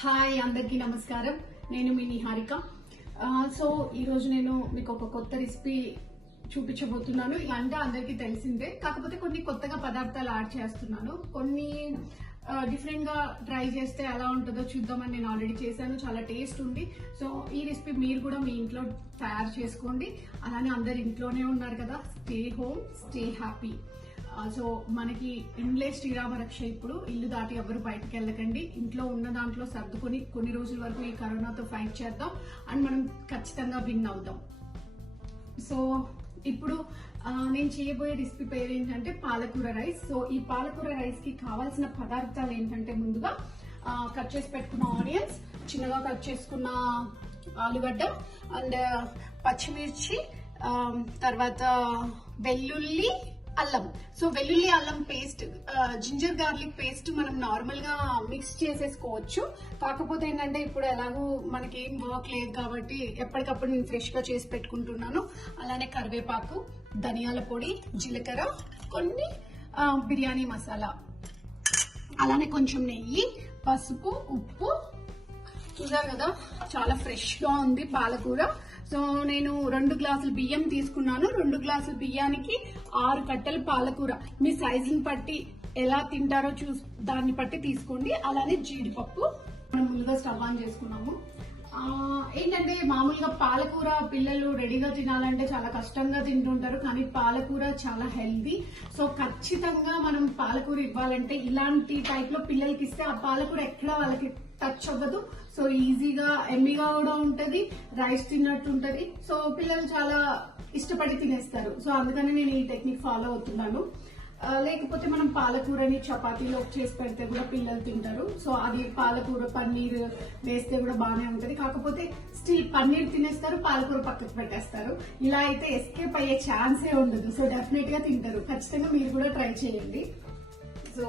Hi అందరికీ నమస్కారం. నేను మీ నిహారిక. సో ఈరోజు నేను మీకు ఒక కొత్త రెసిపీ చూపించబోతున్నాను. అంటే అందరికీ తెలిసిందే, కాకపోతే కొన్ని కొత్తగా పదార్థాలు యాడ్ చేస్తున్నాను. కొన్ని డిఫరెంట్ గా ట్రై చేస్తే ఎలా ఉంటుందో చూద్దామని నేను ఆల్రెడీ చేశాను. చాలా టేస్ట్ ఉంది. సో ఈ రెసిపీ మీరు కూడా మీ ఇంట్లో తయారు చేసుకోండి. అలానే అందరు ఇంట్లోనే ఉన్నారు కదా, stay home stay happy. So మనకి ఇండ్లే శ్రీరామ రక్ష. ఇప్పుడు ఇల్లు దాటి ఎవరు బయటకు వెళ్ళకండి. ఇంట్లో ఉన్న దాంట్లో సర్దుకొని కొన్ని రోజుల వరకు ఈ కరోనాతో ఫైట్ చేద్దాం అండ్ మనం ఖచ్చితంగా విన్ అవుదాం. సో ఇప్పుడు నేను చేయబోయే రెసిపీ పేరు ఏంటంటే పాలకూర రైస్. సో ఈ పాలకూర రైస్ కి కావాల్సిన పదార్థాలు ఏంటంటే, ముందుగా కట్ చేసి పెట్టుకున్న ఆనియన్స్, చిన్నగా కట్ చేసుకున్న ఆలుగడ్డ అండ్ పచ్చిమిర్చి, తర్వాత వెల్లుల్లి, అల్లం. సో వెల్లుల్లి అల్లం పేస్ట్, జింజర్ గార్లిక్ పేస్ట్ మనం నార్మల్ గా మిక్స్ చేసేసుకోవచ్చు. కాకపోతే ఏంటంటే ఇప్పుడు ఎలాగో మనకి ఏం వర్క్ లేదు కాబట్టి ఎప్పటికప్పుడు నేను ఫ్రెష్ గా చేసి పెట్టుకుంటున్నాను. అలానే కరివేపాకు, ధనియాల పొడి, జీలకర్ర, కొన్ని బిర్యానీ మసాలా, అలానే కొంచెం నెయ్యి, పసుపు, ఉప్పు. చూసారు కదా, చాలా ఫ్రెష్ గా ఉంది పాలకూర. సో నేను 2 గ్లాసులు బియ్యం తీసుకున్నాను. 2 గ్లాసుల బియ్యానికి 6 కట్టలు పాలకూర. మీ సైజుని బట్టి ఎలా తింటారో దాన్ని బట్టి తీసుకోండి. అలానే జీడిపప్పు. మనం ముందుగా స్టవ్ ఆన్ చేసుకున్నాము. ఏంటంటే మామూలుగా పాలకూర పిల్లలు రెడీగా తినాలంటే చాలా కష్టంగా తింటుంటారు, కానీ పాలకూర చాలా హెల్దీ. సో ఖచ్చితంగా మనం పాలకూర ఇవ్వాలంటే ఇలాంటి టైప్ లో పిల్లలకి ఇస్తే ఆ పాలకూర ఎక్కడ వాళ్ళకి టచ్ అవ్వదు. సో ఈజీగా ఎమ్మీగా కూడా ఉంటది, రైస్ తిన్నట్టు ఉంటది. సో పిల్లలు చాలా ఇష్టపడి తినేస్తారు. సో అందుకని నేను ఈ టెక్నిక్ ఫాలో అవుతున్నాను. లేకపోతే మనం పాలకూరని చపాతీలో చేసి పెడితే కూడా పిల్లలు తింటారు. సో అది పాలకూర పన్నీర్ వేస్తే కూడా బాగానే ఉంటది. కాకపోతే స్టిల్ పన్నీర్ తినేస్తారు, పాలకూర పక్కకు పెట్టేస్తారు. ఇలా అయితే ఎస్కేప్ అయ్యే ఛాన్సే ఉండదు. సో డెఫినెట్ గా తింటారు. ఖచ్చితంగా మీరు కూడా ట్రై చేయండి. సో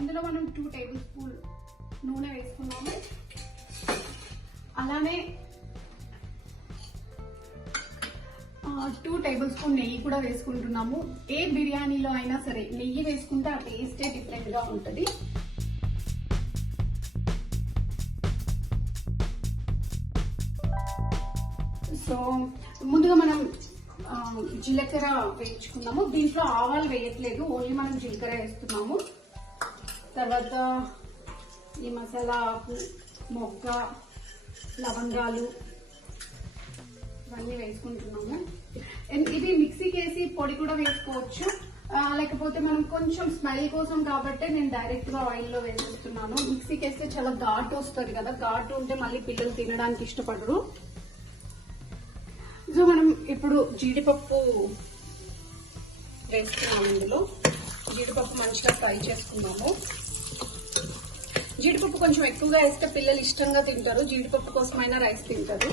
ఇందులో మనం 2 టేబుల్ స్పూన్ నూనె వేసుకున్నాము. అలానే 2 టేబుల్ స్పూన్ నెయ్యి కూడా వేసుకుంటున్నాము. ఏ బిర్యానీలో అయినా సరే నెయ్యి వేసుకుంటే ఆ టేస్టే డిఫరెంట్ గా ఉంటుంది. సో ముందుగా మనం జీలకర్ర వేయించుకున్నాము. దీంట్లో ఆవాలు వేయట్లేదు, ఓన్లీ మనం జీలకర్ర వేస్తున్నాము. తర్వాత ఈ మసాలా ఆకు, మొగ్గ, లవంగాలు ఇవన్నీ వేసుకుంటున్నాము. ఇది మిక్సీకి వేసి పొడి కూడా వేసుకోవచ్చు, లేకపోతే మనం కొంచెం స్మెల్ కోసం కాబట్టి నేను డైరెక్ట్ గా ఆయిల్ లో వేసేస్తున్నాను. మిక్సీకి వేస్తే చాలా ఘాటు వస్తుంది కదా, ఘాటు ఉంటే మళ్ళీ పిల్లలు తినడానికి ఇష్టపడరు. సో మనం ఇప్పుడు జీడిపప్పు వేస్తున్నాము. ఇందులో జీడిపప్పు మంచిగా ఫ్రై చేసుకున్నాము. జీడిపప్పు కొంచెం ఎక్కువగా వేస్తే పిల్లలు ఇష్టంగా తింటారు. జీడిపప్పు కోసమైనా రైస్ తింటారు.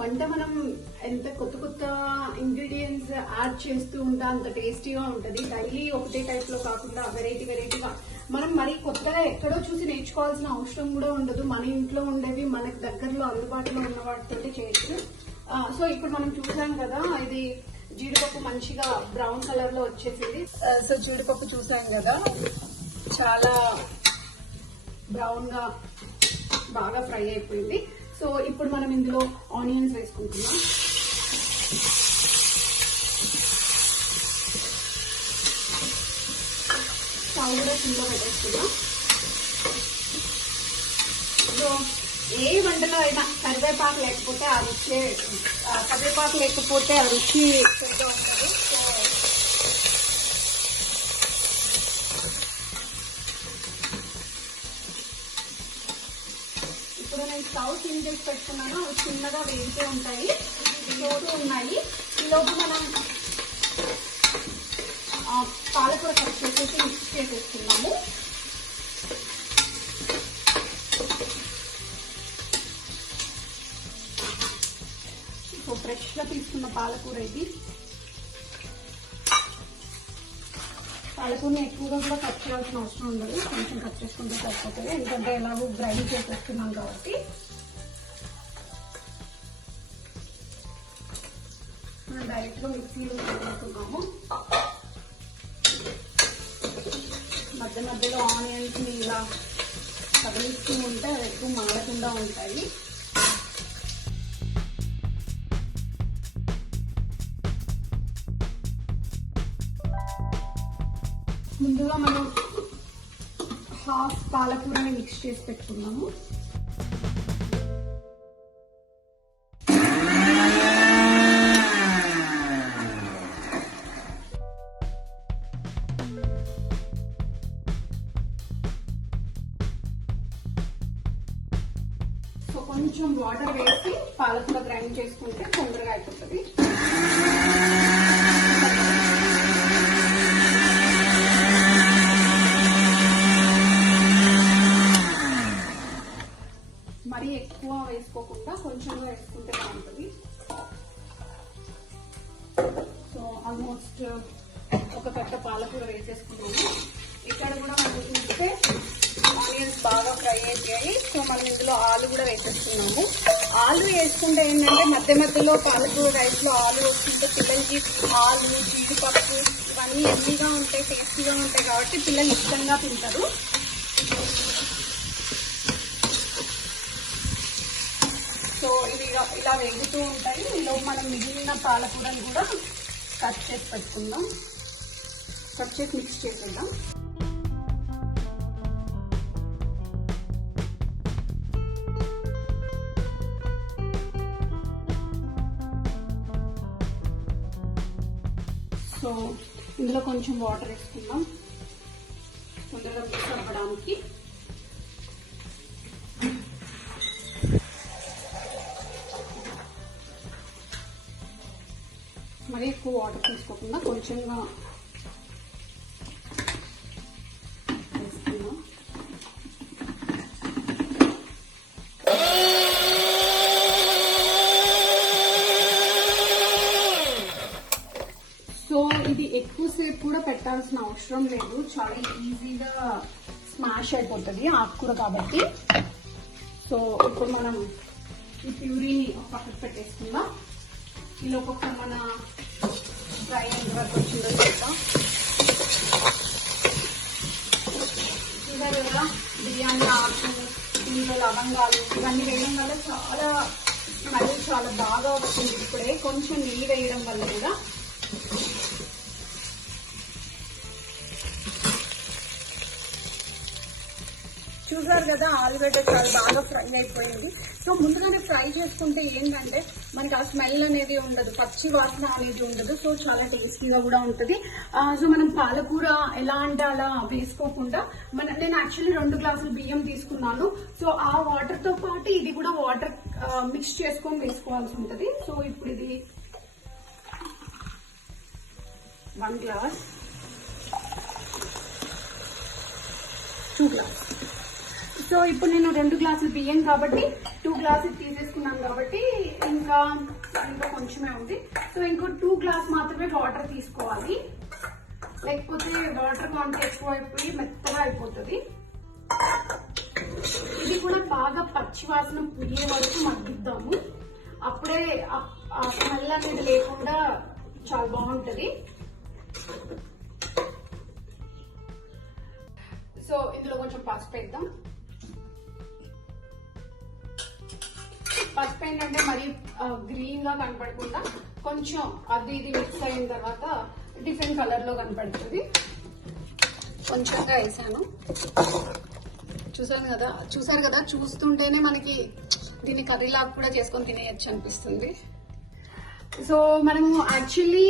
వంట మనం ఎంత కొత్త కొత్త ఇంగ్రీడియంట్స్ యాడ్ చేస్తూ ఉంటే అంత టేస్టీగా ఉంటుంది. డైలీ ఒకటే టైప్ లో కాకుండా వెరైటీగా మనం మరి కొత్తగా ఎక్కడో చూసి నేర్చుకోవాల్సిన అవసరం కూడా ఉండదు. మన ఇంట్లో ఉండేవి మనకు దగ్గరలో అందుబాటులో ఉన్న వాటితో చేయొచ్చు. సో ఇప్పుడు మనం చూసాం కదా, ఇది జీడిపప్పు మంచిగా బ్రౌన్ కలర్ లో వచ్చేసింది. సో జీడిపప్పు చూసాం కదా, చాలా బ్రౌన్ గా బాగా ఫ్రై అయిపోయింది. సో ఇప్పుడు మనం ఇందులో ఆనియన్స్ వేసుకుంటున్నాం. స్టవ్ కూడా సిమ్లో పెట్టేస్తున్నాం. సో ఏ వంటలో అయినా కరివేపాకు లేకపోతే ఆ రుచి చెడ్డ ఉంటుంది. ఇప్పుడు నేను స్టవ్ సిమ్ చేసి పెట్టుకున్నాను. అవి చిన్నగా వేగుతూ ఉంటాయి, పోతూ ఉన్నాయి. ఈలోపు మనం పాలకూర కట్ చేసేసి మిక్స్ చేసేస్తున్నాము. ఫ్రెష్ గా తీసుకున్న పాలకూర ఇది. పాలకూరని ఎక్కువగా కూడా కట్ చేయాల్సిన అవసరం ఉండదు, కొంచెం కట్ చేసుకుంటే సరిపోతుంది. ఎందుకంటే ఎలాగో గ్రైండ్ చేసేస్తున్నాం కాబట్టి. డైరెక్ట్ గా మిక్సీలో వేసుకున్నాము. మధ్య మధ్యలో ఆనియన్స్ ని ఇలా కదిలిస్తూ ఉంటే అవి ఎక్కువ మాడకుండా ఉంటాయి. ముందుగా మనం హాఫ్ పాలకూరని మిక్స్ చేసి పెట్టుకున్నాము. సో కొంచెం వాటర్ వేసి పాలకూర గ్రైండ్ చేసుకుంటే తొందరగా అయిపోతుంది. మరీ ఎక్కువ వేసుకోకుండా కొంచెంగా వేసుకుంటే బాగుంటుంది. సో ఆల్మోస్ట్ ఒక కట్ట పాలకూర వేసేసుకున్నాము. ఇక్కడ కూడా మనం చూస్తే ఆనియన్స్ బాగా ఫ్రై అయిపోయాయి. సో మనం ఇందులో ఆలు కూడా వేసేస్తున్నాము. ఆలు వేసుకుంటే ఏంటంటే మధ్య మధ్యలో పాలకూర రైస్ లో ఆలు వస్తుంటే పిల్లలకి ఆలు, జీడిపప్పు ఇవన్నీ ఎమ్మీగా ఉంటాయి, టేస్టీగా ఉంటాయి కాబట్టి పిల్లలు ఇష్టంగా తింటారు. సో ఇవి ఇలా వేగుతూ ఉంటాయి. ఇందులో మనం మిగిలిన పాలకూరని కూడా కట్ చేసి పెట్టుకుందాం. కట్ చేసి మిక్స్ చేసేద్దాం. సో ఇందులో కొంచెం వాటర్ వేసుకుందాం తొందరగా మిక్స్ అవ్వడానికి. మరీ ఎక్కువ వాటర్ తీసుకోకుండా కొంచెంగా వేసుకుందాం. సో ఇది ఎక్కువసేపు కూడా పెట్టాల్సిన అవసరం లేదు, చాలా ఈజీగా స్మాష్ అయిపోతుంది ఆకుకూర కాబట్టి. సో ఇప్పుడు మనం ఈ ప్యూరీని పక్కకు పెట్టేసుకుందాం. ఇలా ఒక్కొక్క మన ఫ్రై అయిన వరకు వచ్చిందో చూద్దాం. చూసారు కదా, బిర్యానీ ఆకు, ఇందులో లవంగాలు ఇవన్నీ వేయడం వల్ల చాలా స్మెల్ చాలా బాగా వస్తుంది. ఇప్పుడే కొంచెం నెయ్యి వేయడం వల్ల కూడా చూసారు కదా, ఆలుగడ్డ చాలా బాగా ఫ్రై అయిపోయింది. సో ముందుగానే ఫ్రై చేసుకుంటే ఏంటంటే మనకి ఆ స్మెల్ అనేది ఉండదు, పచ్చి వాసన అనేది ఉండదు. సో చాలా టేస్టీగా కూడా ఉంటుంది. సో మనం పాలకూర ఎలా అంటే అలా వేసుకోకుండా నేను యాక్చువల్లీ 2 గ్లాసులు బియ్యం తీసుకున్నాను. సో ఆ వాటర్ తో పాటు ఇది కూడా వాటర్ మిక్స్ చేసుకొని వేసుకోవాల్సి ఉంటుంది. సో ఇప్పుడు ఇది 1 గ్లాస్, 2 గ్లాస్. సో ఇప్పుడు నేను 2 గ్లాసులు బియ్యం కాబట్టి 2 గ్లాసులు తీసేసుకున్నాను కాబట్టి ఇంకా కొంచెమే ఉంది. సో ఇంకో 2 గ్లాస్ మాత్రమే వాటర్ తీసుకోవాలి, లేకపోతే వాటర్ క్వాంటిటీ ఎక్కువ అయిపోయి మెత్తగా అయిపోతుంది. ఇది కూడా బాగా పచ్చి వాసన పుయ్యే వరకు మగ్గిద్దాము. అప్పుడే ఆ స్మెల్ అనేది లేకుండా చాలా బాగుంటుంది. సో ఇందులో కొంచెం పసుపు వేద్దాం. పసుపు ఏంటంటే మరి గ్రీన్ గా కనపడకుండా కొంచెం అది ఇది మిక్స్ అయిన తర్వాత డిఫరెంట్ కలర్ లో కనపడుతుంది. కొంచెంగా వేసాను. చూసారు కదా, చూస్తుంటేనే మనకి దీన్ని కర్రీలాగా కూడా చేసుకొని తినేయచ్చు అనిపిస్తుంది. సో మనము యాక్చువల్లీ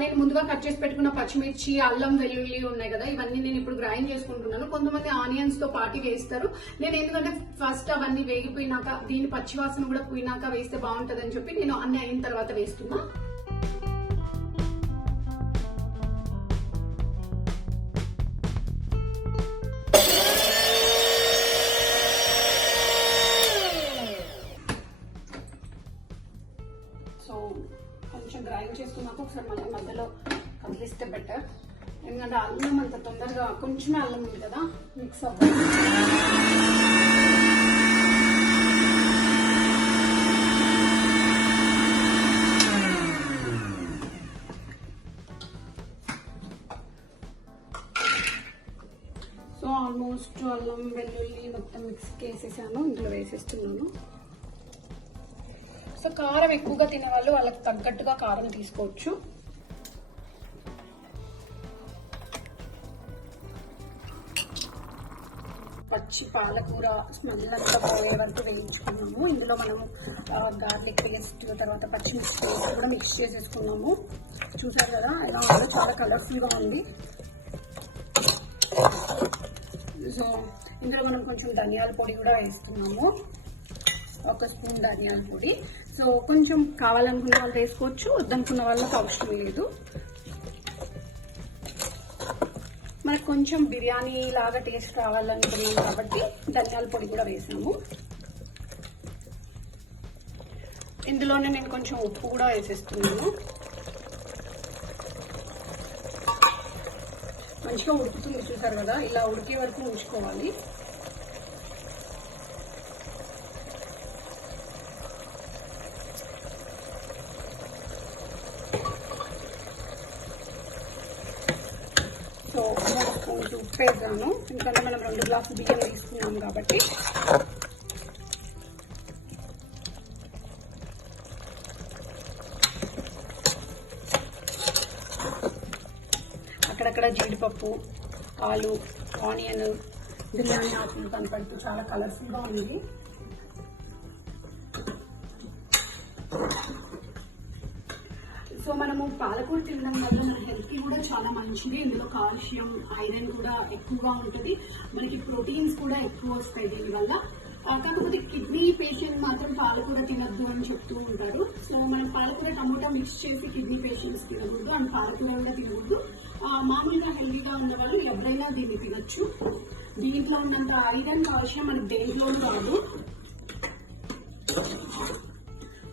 నేను ముందుగా కట్ చేసి పెట్టుకున్న పచ్చిమిర్చి, అల్లం, వెల్లుల్లి ఉన్నాయి కదా, ఇవన్నీ నేను ఇప్పుడు గ్రైండ్ చేసుకుంటున్నాను. కొంతమంది ఆనియన్స్ తో పాటు వేస్తారు. నేను ఎందుకంటే ఫస్ట్ అవన్నీ వేగిపోయినాక దీని పచ్చివాసన కూడా పోయినాక వేస్తే బాగుంటదని చెప్పి నేను అన్ని అయిన తర్వాత వేస్తున్నా. సో కొంచెం గ్రైండ్ చేసుకున్నాక ఒకసారి మళ్ళీ మధ్యలో కదిలిస్తే బెటర్. ఎందుకంటే అల్లం అంత తొందరగా కొంచెమే అల్లం ఉంది కదా, మిక్స్ అవ్వాలి. ఆల్మోస్ట్ అల్లం వెల్లుల్లి మొత్తం మిక్సీకి వేసేసాను, ఇందులో వేసేస్తున్నాను. సో కారం ఎక్కువగా తినే వాళ్ళు వాళ్ళకి తగ్గట్టుగా కారం తీసుకోవచ్చు. పచ్చి పాలకూర స్మెల్ అంతా పోయే వరకు వేయించుకున్నాము. ఇందులో మనము గార్లిక్ పేస్ట్, తర్వాత పచ్చిమిర్చి పేస్ట్ కూడా మిక్స్ చేసేసుకున్నాము. చూసారు కదా ఎలా ఉందో, చాలా కలర్ఫుల్గా ఉంది. సో ఇందులో మనం కొంచెం ధనియాల పొడి కూడా వేస్తున్నాము, 1 స్పూన్ ధనియాల పొడి. సో కొంచెం కావాలనుకున్న వాళ్ళు వేసుకోవచ్చు, వద్దనుకున్న వాళ్ళకి అవసరం లేదు. మనకు కొంచెం బిర్యానీ లాగా టేస్ట్ కావాలనుకున్నాం కాబట్టి ధనియాల పొడి కూడా వేసాము. ఇందులోనే నేను కొంచెం ఉప్పు కూడా వేసేస్తున్నాను. మంచిగా ఉడుకుతుంది, చూసారు కదా, ఇలా ఉడికే వరకు ఉంచుకోవాలి. సో కొంచెం ఉప్పు వేసాను, ఎందుకంటే మనం 2 గ్లాసులు బియ్యం తీసుకున్నాం కాబట్టి. అక్కడక్కడ జీడిపప్పు, ఆలు, ఆనియన్, బిర్యానీ ఆకులు కనపడుతూ చాలా కలర్ఫుల్గా ఉంది. సో మనము పాలకూర తినడం వల్ల మన హెల్త్కి కూడా చాలా మంచిది. ఇందులో కాల్షియం, ఐరన్ కూడా ఎక్కువగా ఉంటుంది. మనకి ప్రోటీన్స్ కూడా ఎక్కువ వస్తాయి దీనివల్ల. కాకపోతే కిడ్నీ పేషెంట్ మాత్రం పాలకూర తినద్దు అని చెప్తూ ఉంటారు. సో మనం పాలకూర టమోటా మిక్స్ చేసి కిడ్నీ పేషెంట్స్ తినకూడదు, అండ్ పాలకూర కూడా తినకూడదు. మామూలుగా హెల్తీగా ఉన్న వాళ్ళు ఎవరైనా దీన్ని తినొచ్చు. దీంట్లో ఉన్నంత ఐరన్, కాల్షియం మనకి దేంట్లోనూ రాదు.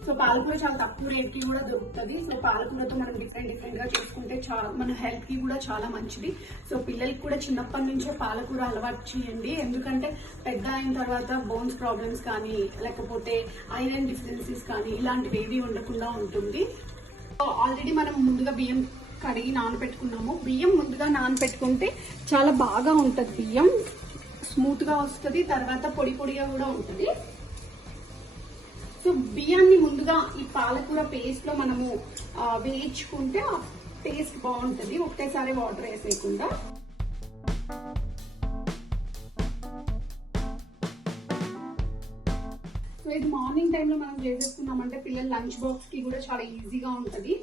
సో పాలకూర చాలా తక్కువ రేట్కి కూడా దొరుకుతుంది. సో పాలకూరతో మనం డిఫరెంట్ గా చేసుకుంటే మన హెల్త్ కి కూడా చాలా మంచిది. సో పిల్లలకి కూడా చిన్నప్పటి నుంచే పాలకూర అలవాటు చేయండి, ఎందుకంటే పెద్ద అయిన తర్వాత బోన్స్ ప్రాబ్లమ్స్ కానీ లేకపోతే ఐరన్ డిఫిషియన్సీస్ కానీ ఇలాంటివి ఏవి ఉండకుండా ఉంటుంది. సో ఆల్రెడీ మనం ముందుగా బియ్యం కడిగి నానబెట్టుకున్నాము. బియ్యం ముందుగా నానబెట్టుకుంటే చాలా బాగా ఉంటుంది, బియ్యం స్మూత్ గా వస్తుంది, తర్వాత పొడి పొడిగా కూడా ఉంటుంది. సో బియ్యాన్ని ముందుగా ఈ పాలకూర పేస్ట్ లో మనము వేయించుకుంటే ఆ టేస్ట్ బాగుంటుంది, ఒకటేసారి వాటర్ వేసేయకుండా. సో ఇది మార్నింగ్ టైంలో మనం చేసేసుకున్నామంటే పిల్లల లంచ్ బాక్స్ కి కూడా చాలా ఈజీగా ఉంటుంది,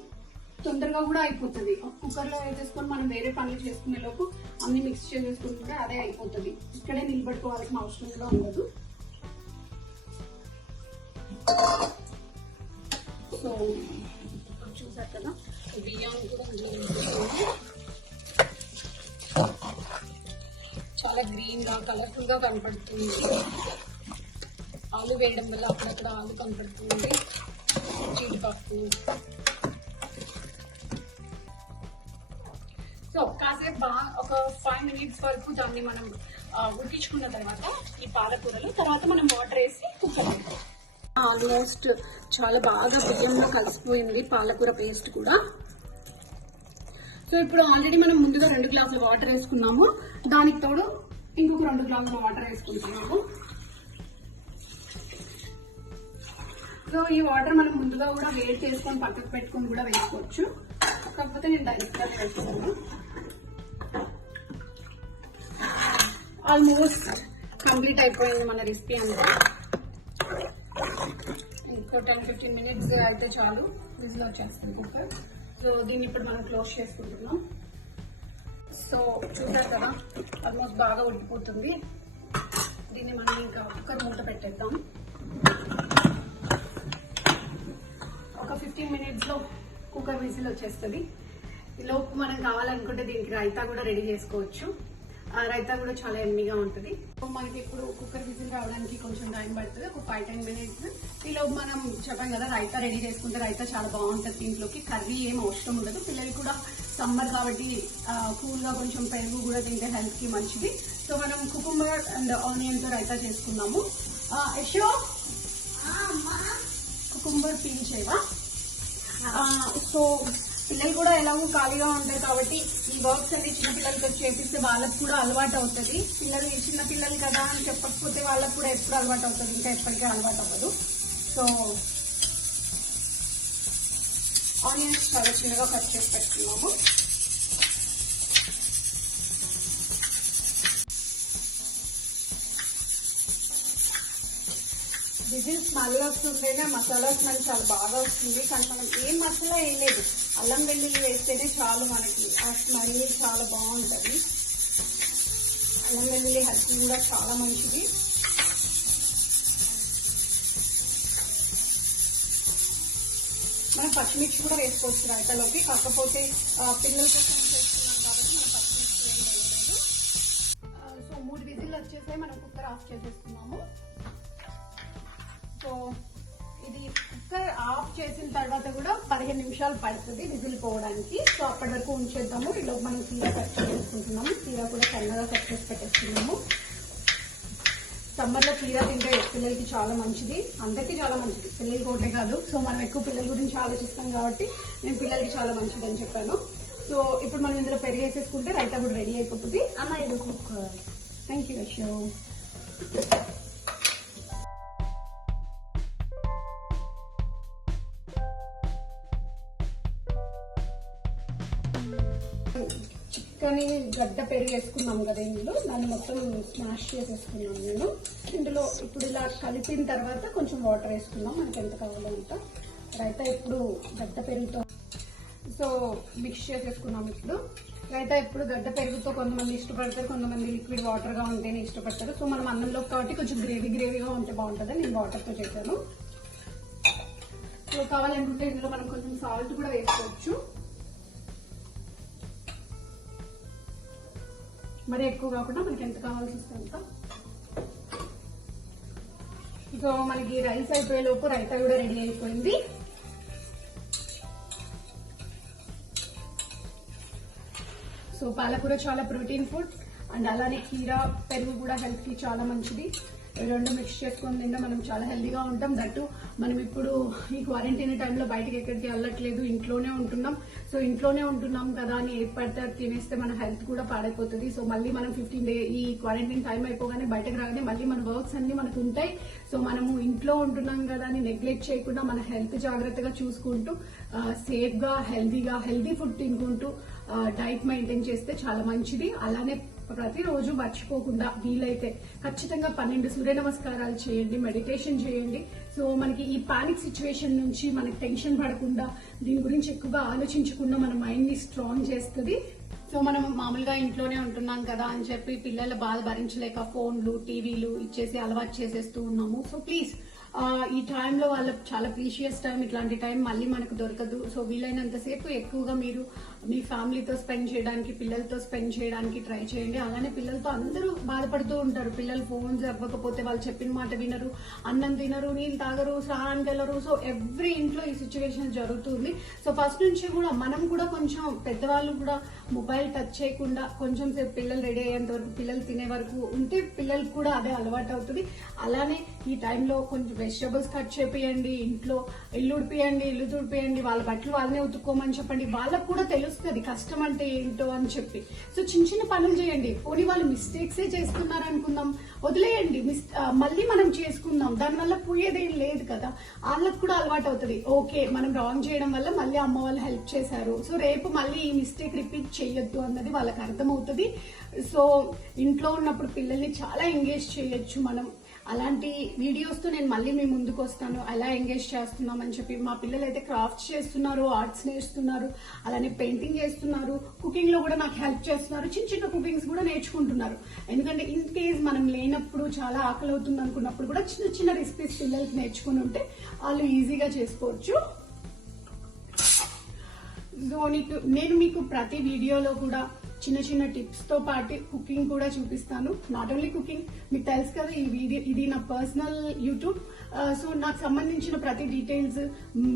తొందరగా కూడా అయిపోతుంది. కుక్కర్ లో వేసేసుకొని మనం వేరే పనులు చేసుకునే లోపు అన్ని మిక్స్ చేసేసుకుంటే అదే అయిపోతుంది, ఇక్కడే నిలబెట్టుకోవాల్సిన అవసరం కూడా ఉండదు. సో చూసారు కదా, బియ్యాన్ని కూడా చాలా గ్రీన్ గా కలర్ఫుల్ గా కనపడుతుంది. ఆలు వేయడం వల్ల అక్కడక్కడ ఆలు కనపడుతుంది, జీడిపప్పు. సో కాసేపు బాగా ఒక 5 minutes వరకు దాన్ని మనం ఉడికించుకున్న తర్వాత ఈ పాలకూరలు, తర్వాత మనం వాటర్ వేసి కుక్కర్ పెడతాం. ఆల్మోస్ట్ చాలా బాగా బియ్యంలో కలిసిపోయింది పాలకూర పేస్ట్ కూడా. సో ఇప్పుడు ఆల్రెడీ మనం ముందుగా 2 గ్లాసుల వాటర్ వేసుకున్నాము, దానికి తోడు ఇంకొక 2 గ్లాసుల వాటర్ వేసుకుంటున్నాము. సో ఈ వాటర్ మనం ముందుగా కూడా వేడి చేసుకొని పక్కకు పెట్టుకొని కూడా వేసుకోవచ్చు, కాకపోతే నేను డైరెక్ట్ గా వేసుకున్నాను. ఆల్మోస్ట్ కంప్లీట్ అయిపోయింది మన రెసిపీ అంతా. ఇంకో 10-15 minutes అయితే చాలు, విజిల్ వచ్చేస్తుంది కుక్కర్. సో దీన్ని ఇప్పుడు మనం క్లోజ్ చేసుకుంటున్నాం. సో చూసారు కదా, ఆల్మోస్ట్ బాగా ఉడికిపోతుంది. దీన్ని మనం ఇంకా కుక్కర్ మూత పెట్టేద్దాం. ఒక 15 minutes లో కుక్కర్ విజిల్ వచ్చేస్తుంది. ఈలోపు మనం కావాలనుకుంటే దీనికి రైతా కూడా రెడీ చేసుకోవచ్చు. రైతా కూడా చాలా ఎమ్మీగా ఉంటుంది. మనకి ఇప్పుడు కుక్కర్ విజిల్ రావడానికి కొంచెం టైం పడుతుంది, ఒక 5-10 minutes. ఈలోపు మనం చెప్పాం కదా రైతా రెడీ చేసుకుంటే రైతా చాలా బాగుంటుంది. దీంట్లోకి కర్రీ ఏం అవసరం ఉండదు. పిల్లలకి కూడా సమ్మర్ కాబట్టి కూల్ గా కొంచెం పెరుగు కూడా తింటే హెల్త్ కి మంచిది. సో మనం కుకుంబర్ అండ్ ఆనియన్ తో రైతా చేసుకున్నాము. యశో కుకుంబర్ పీల్ చేయవా? సో పిల్లలు కూడా ఎలాగో ఖాళీగా ఉంటారు కాబట్టి ఈ వర్క్స్ అన్ని చిన్నపిల్లలతో చేపిస్తే వాళ్ళకు కూడా అలవాటు అవుతుంది. చిన్న పిల్లలు కదా అని చెప్పకపోతే వాళ్ళకు కూడా ఎప్పుడు అలవాటు అవుతుంది, ఇంకా ఎప్పటికీ అలవాటు అవ్వదు. సో ఆనియన్స్ చాలా చిన్నగా కట్ చేసి పెట్టుకున్నాము. విజిల్ స్మెల్ వస్తుంటేనే మసాలా స్మెల్ చాలా బాగా వస్తుంది. కానీ మనం ఏం మసాలా వేయలేదు, అల్లం వెల్లుల్లి వేస్తేనే చాలు, మనకి ఆ స్మెల్ చాలా బాగుంటుంది. అల్లం వెల్లుల్లి హెల్త్ కూడా చాలా మంచిది. మనం పచ్చిమిర్చి కూడా వేసుకోవచ్చు రైతాలోకి, కాకపోతే పిల్లల కోసం చేస్తున్నాం కాబట్టి మనం పచ్చిమిర్చి ఏం వేయలేదు. సో 3 విజిల్ వచ్చేసాయి, మనం కుక్కర్ ఆఫ్ చేసేస్తున్నాము. సో ఇది కుక్కర్ ఆఫ్ చేసిన తర్వాత కూడా 15 నిమిషాలు పడుతుంది విజిల్ పోవడానికి. సో అప్పటి వరకు ఉంచేద్దాము. ఇలా మనం కీరా కట్ చేసుకుంటున్నాము. కీరా కూడా సన్నగా కట్ చేసి పెట్టేస్తున్నాము. సమ్మర్ లో కీరా తింటే పిల్లలకి చాలా మంచిది, అందరికీ చాలా మంచిది, పిల్లలకి ఒకటే కాదు. సో మనం ఎక్కువ పిల్లల గురించి ఆలోచిస్తాం కాబట్టి నేను పిల్లలకి చాలా మంచిది అని చెప్పాను. సో ఇప్పుడు మనం ఇందులో పెరుగు వేసేసుకుంటే రైతా కూడా రెడీ అయిపోతుంది. థ్యాంక్ యూ అశో. చిక్కని గడ్డ పెరుగు వేసుకున్నాం కదా ఇందులో, దాన్ని మొత్తం స్మాష్ చేసేసుకున్నాం నేను. ఇందులో ఇప్పుడు ఇలా కలిపిన తర్వాత కొంచెం వాటర్ వేసుకున్నాం, మనకి ఎంత కావాలో అంత. రైతా ఇప్పుడు గడ్డ పెరుగుతో సో మిక్స్ చేసేసుకున్నాం. ఇప్పుడు రైతా ఇప్పుడు గడ్డ పెరుగుతో కొంతమంది ఇష్టపడతారు, కొంతమంది లిక్విడ్ వాటర్ గా ఉంటేనే ఇష్టపడతారు. సో మనం అన్నంలో కాబట్టి కొంచెం గ్రేవీగా ఉంటే బాగుంటుంది. నేను వాటర్ తో చేశాను. సో కావాలనుకుంటే ఇందులో మనం కొంచెం సాల్ట్ కూడా వేసుకోవచ్చు, మరి ఎక్కువ కాకుండా మనకి ఎంత కావాల్సి వస్తే అంత. సో మనకి రైస్ అయిపోయే లోపు రైతా కూడా రెడీ అయిపోయింది. సో పాలకూర చాలా ప్రోటీన్ ఫుడ్ అండ్ అలానే కీరా పెరుగు కూడా హెల్త్ కి చాలా మంచిది. రెండు మిక్స్ చేసుకొని తింటే మనం చాలా హెల్దీగా ఉంటాం. దట్టు మనం ఇప్పుడు ఈ క్వారంటైన్ టైంలో బయటకి ఎక్కడికి వెళ్ళట్లేదు, ఇంట్లోనే ఉంటున్నాం. సో ఇంట్లోనే ఉంటున్నాం కదా అని ఏ పడితే తినేస్తే మన హెల్త్ కూడా పాడైపోతుంది. సో మళ్ళీ మనం 15 డే ఈ క్వారంటైన్ టైం అయిపోగానే బయటకు రాగానే మళ్ళీ మన వర్క్స్ అన్ని మనకు ఉంటాయి. సో మనము ఇంట్లో ఉంటున్నాం కదా అని నెగ్లెక్ట్ చేయకుండా మన హెల్త్ జాగ్రత్తగా చూసుకుంటూ సేఫ్ గా హెల్దీ ఫుడ్ తినుకుంటూ డైట్ మెయింటైన్ చేస్తే చాలా మంచిది. అలానే ప్రతిరోజు మర్చిపోకుండా వీలైతే ఖచ్చితంగా 12 సూర్య నమస్కారాలు చేయండి, మెడిటేషన్ చేయండి. సో మనకి ఈ పానిక్ సిచ్యువేషన్ నుంచి మనకి టెన్షన్ పడకుండా, దీని గురించి ఎక్కువగా ఆలోచించకుండా మన మైండ్ ని స్ట్రాంగ్ చేస్తుంది. సో మనం మామూలుగా ఇంట్లోనే ఉంటున్నాం కదా అని చెప్పి పిల్లల బాధ భరించలేక ఫోన్లు టీవీలు ఇచ్చేసి అలవాటు చేసేస్తూ ఉన్నాము. సో ప్లీజ్ ఈ టైంలో వాళ్ళకి చాలా ప్రీషియస్ టైం, ఇట్లాంటి టైం మళ్ళీ మనకు దొరకదు. సో వీలైనంతసేపు ఎక్కువగా మీరు మీ ఫ్యామిలీతో స్పెండ్ చేయడానికి, పిల్లలతో స్పెండ్ చేయడానికి ట్రై చేయండి. అలానే పిల్లలతో అందరూ బాధపడుతూ ఉంటారు. పిల్లలు ఫోన్స్ ఇవ్వకపోతే వాళ్ళు చెప్పిన మాట వినరు, అన్నం తినరు, నీళ్ళు తాగరు, స్నానానికి వెళ్ళరు. సో ఎవ్రీ ఇంట్లో ఈ సిచ్యువేషన్ జరుగుతుంది. సో ఫస్ట్ నుంచి కూడా మనం కూడా కొంచెం పెద్దవాళ్ళు కూడా మొబైల్ టచ్ చేయకుండా కొంచెం సేపు పిల్లలు రెడీ అయ్యేంత వరకు, పిల్లలు తినే వరకు ఉంటే పిల్లలకు కూడా అదే అలవాటు అవుతుంది. అలానే ఈ టైంలో కొంచెం వెజిటబుల్స్ కట్ చేపియండి, ఇంట్లో ఇల్లు ఉడిపియండి, ఇల్లు తుడిపియండి, వాళ్ళ బట్టలు వాళ్ళనే ఉతుక్కోమని చెప్పండి. వాళ్ళకు కూడా తెలుస్తుంది కష్టం అంటే ఏంటో అని చెప్పి. సో చిన్న చిన్న పనులు చేయండి. పోనీ వాళ్ళు మిస్టేక్సే చేస్తున్నారు అనుకుందాం, వదిలేయండి, మళ్ళీ మనం చేసుకుందాం, దానివల్ల పోయేదేం లేదు కదా. వాళ్ళకు కూడా అలవాటు అవుతుంది, ఓకే మనం రాంగ్ చేయడం వల్ల మళ్ళీ అమ్మ వాళ్ళు హెల్ప్ చేశారు, సో రేపు మళ్ళీ ఈ మిస్టేక్ రిపీట్ చేయొద్దు అన్నది వాళ్ళకి అర్థమవుతుంది. సో ఇంట్లో ఉన్నప్పుడు పిల్లల్ని చాలా ఎంగేజ్ చేయొచ్చు మనం. అలాంటి వీడియోస్ తో నేను మళ్ళీ మీ ముందుకు వస్తాను, ఎలా ఎంగేజ్ చేస్తున్నాం అని చెప్పి. మా పిల్లలు అయితే క్రాఫ్ట్స్ చేస్తున్నారు, ఆర్ట్స్ నేర్చుతున్నారు, అలానే పెయింటింగ్ చేస్తున్నారు, కుకింగ్ లో కూడా నాకు హెల్ప్ చేస్తున్నారు, చిన్న చిన్న కుకింగ్స్ కూడా నేర్చుకుంటున్నారు. ఎందుకంటే ఇన్ కేస్ మనం లేనప్పుడు చాలా ఆకలి అవుతుంది అనుకున్నప్పుడు కూడా చిన్న చిన్న రెసిపీస్ పిల్లలకి నేర్చుకుని ఉంటే వాళ్ళు ఈజీగా చేసుకోవచ్చు. సో నేను మీకు ప్రతి వీడియోలో కూడా చిన్న చిన్న టిప్స్ తో పాటు కుకింగ్ కూడా చూపిస్తాను. నాట్ ఓన్లీ కుకింగ్, మీకు తెలుసు కదా ఇది నా పర్సనల్ యూట్యూబ్. సో నాకు సంబంధించిన ప్రతి డీటెయిల్స్,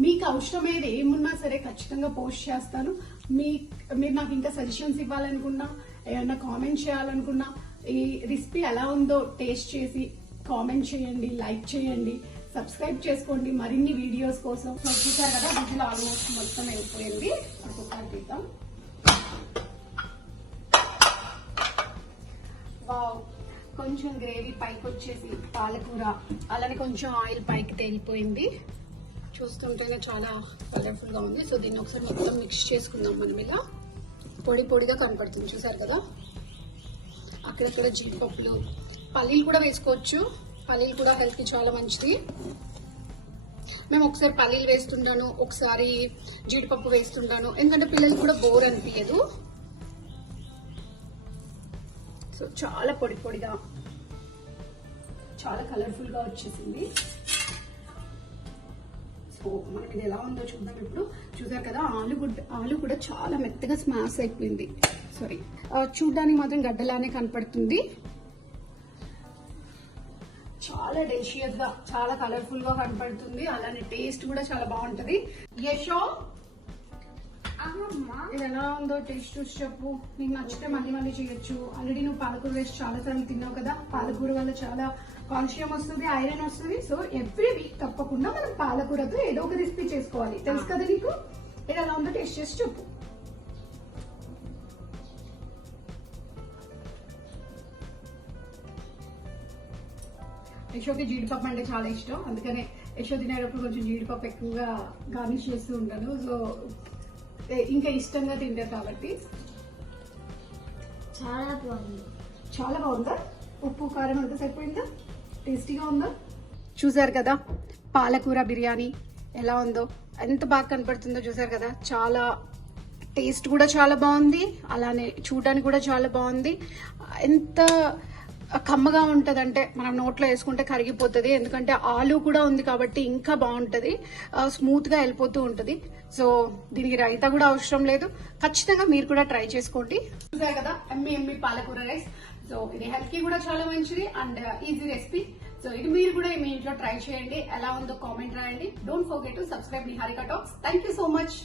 మీకు అవసరమేది ఏమున్నా సరే ఖచ్చితంగా పోస్ట్ చేస్తాను. మీరు నాకు ఇంకా సజెషన్స్ ఇవ్వాలనుకున్నా, ఏమన్నా కామెంట్ చేయాలనుకున్నా, ఈ రెసిపీ ఎలా ఉందో టేస్ట్ చేసి కామెంట్ చేయండి, లైక్ చేయండి. సబ్స్క్రైబ్ చేసుకోండి మరిన్ని వీడియోస్ కోసం. సో చూసారు కదా విజిల్ ఆల్మోస్ట్ మొత్తం అయిపోయింది. ఒక్కొక్కటి తీద్దాం. వావ్, కొంచెం గ్రేవీ పైకి వచ్చేసి పాలకూర అలానే కొంచెం ఆయిల్ పైకి తేలిపోయింది. చూస్తుంటేనే చాలా కలర్ఫుల్ గా ఉంది. సో దీన్ని ఒకసారి మొత్తం మిక్స్ చేసుకుందాం. మనం ఇలా పొడి పొడిగా కనపడుతుంది చూసారు కదా. అక్కడక్కడ జీడిపప్పులు, పల్లీలు కూడా వేసుకోవచ్చు. పల్లీలు కూడా హెల్త్ కి చాలా మంచిది. మేము ఒకసారి పల్లీలు వేస్తుంటాను, ఒకసారి జీడిపప్పు వేస్తుంటాను, ఎందుకంటే పిల్లలకి కూడా బోర్ అనిపించదు. సో చాలా పొడి పొడిగా చాలా కలర్ఫుల్ గా వచ్చేసింది. సో మనకి ఇది ఎలా ఉందో చూద్దాం ఇప్పుడు. చూసారు కదా ఆలు కూడా చాలా మెత్తగా స్మాష్ అయిపోయింది. సారీ, చూడడానికి మాత్రం గడ్డలానే కనపడుతుంది. చాలా డెలిషియస్ గా చాలా కలర్ఫుల్ గా కనపడుతుంది. అలానే టేస్ట్ కూడా చాలా బాగుంటది. యశో, ఇది ఎలా ఉందో టేస్ట్ చూసి చెప్పు. నీకు నచ్చితే మళ్ళీ మళ్ళీ చేయొచ్చు. ఆల్రెడీ నువ్వు పాలకూర వేసి చాలా సార్లు తిన్నావు కదా. పాలకూర వల్ల చాలా కాల్షియం వస్తుంది, ఐరన్ వస్తుంది. సో ఎవ్రీ వీక్ తప్పకుండా మనం పాలకూరతో ఏదో ఒక రెసిపీ చేసుకోవాలి. తెలుసు కదా నీకు. ఇది ఎలా ఉందో టేస్ట్ చేసి చెప్పు. యశోకి జీడిపప్పు అంటే చాలా ఇష్టం, అందుకనే యశో తినేటప్పుడు కొంచెం జీడిపప్పు ఎక్కువగా గార్నిష్ చేస్తూ ఉంటాను. సో ఇంకా ఇష్టంగా తింటారు కాబట్టి. చాలా బాగుంది. చాలా బాగుందా? ఉప్పు కారం అంతా సరిపోయిందా? టేస్టీగా ఉందా? చూసారు కదా పాలకూర బిర్యానీ ఎలా ఉందో, ఎంత బాగా కనపడుతుందో చూసారు కదా. చాలా టేస్ట్ కూడా చాలా బాగుంది, అలానే చూడడానికి కూడా చాలా బాగుంది. ఎంత కమ్మగా ఉంటదంటే మనం నోట్లో వేసుకుంటే కరిగిపోతుంది. ఎందుకంటే ఆలు కూడా ఉంది కాబట్టి ఇంకా బాగుంటది, స్మూత్ గా వెళ్ళిపోతూ ఉంటది. సో దీనికి రైతా కూడా అవసరం లేదు. ఖచ్చితంగా మీరు కూడా ట్రై చేసుకోండి. చూసారు కదా ఎమ్మి పాలకూర రైస్. సో ఇది హెల్త్ కి కూడా చాలా మంచిది అండ్ ఈజీ రెసిపీ. సో ఇది మీరు కూడా మీ ఇంట్లో ట్రై చేయండి. ఎలా ఉందో కామెంట్ రాయండి. Don't forget to subscribe Niharika talks. Thank you so much.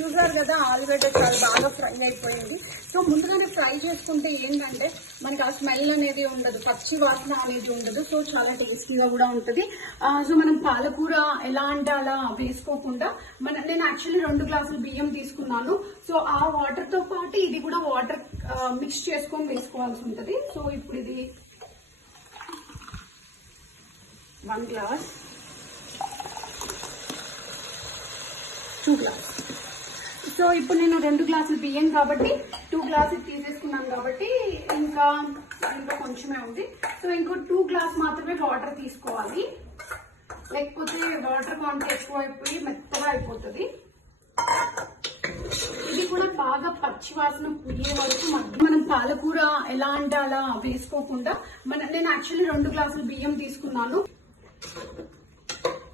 చూసారు కదా ఆలుగడ్డ చాలా బాగా ఫ్రై అయిపోయింది. సో ముందుగానే ఫ్రై చేసుకుంటే ఏంటంటే మనకి ఆ స్మెల్ అనేది ఉండదు, పచ్చి వాసన అనేది ఉండదు. సో చాలా టేస్టీగా కూడా ఉంటుంది. సో మనం పాలకూర ఎలా అంటే అలా వేసుకోకుండా నేను యాక్చువల్లీ 2 గ్లాసులు బియ్యం తీసుకున్నాను. సో ఆ వాటర్ తో పాటు ఇది కూడా వాటర్ మిక్స్ చేసుకొని వేసుకోవాల్సి ఉంటుంది. సో ఇప్పుడు ఇది 1 గ్లాస్, 2 గ్లాస్. సో ఇప్పుడు నేను 2 గ్లాసులు బియ్యం కాబట్టి 2 గ్లాసులు తీసేసుకున్నాను కాబట్టి ఇంకా కొంచెమే ఉంది. సో ఇంకో 2 గ్లాస్ మాత్రమే వాటర్ తీసుకోవాలి, లేకపోతే వాటర్ క్వాంటిటీ ఎక్కువ అయిపోయి మెత్తగా అయిపోతుంది. ఇది కూడా బాగా పచ్చి వాసన పోయే వరకు మనం పాలకూర ఎలా అంటే అలా వేసుకోకుండా నేను యాక్చువల్లీ 2 గ్లాసులు బియ్యం తీసుకున్నాను.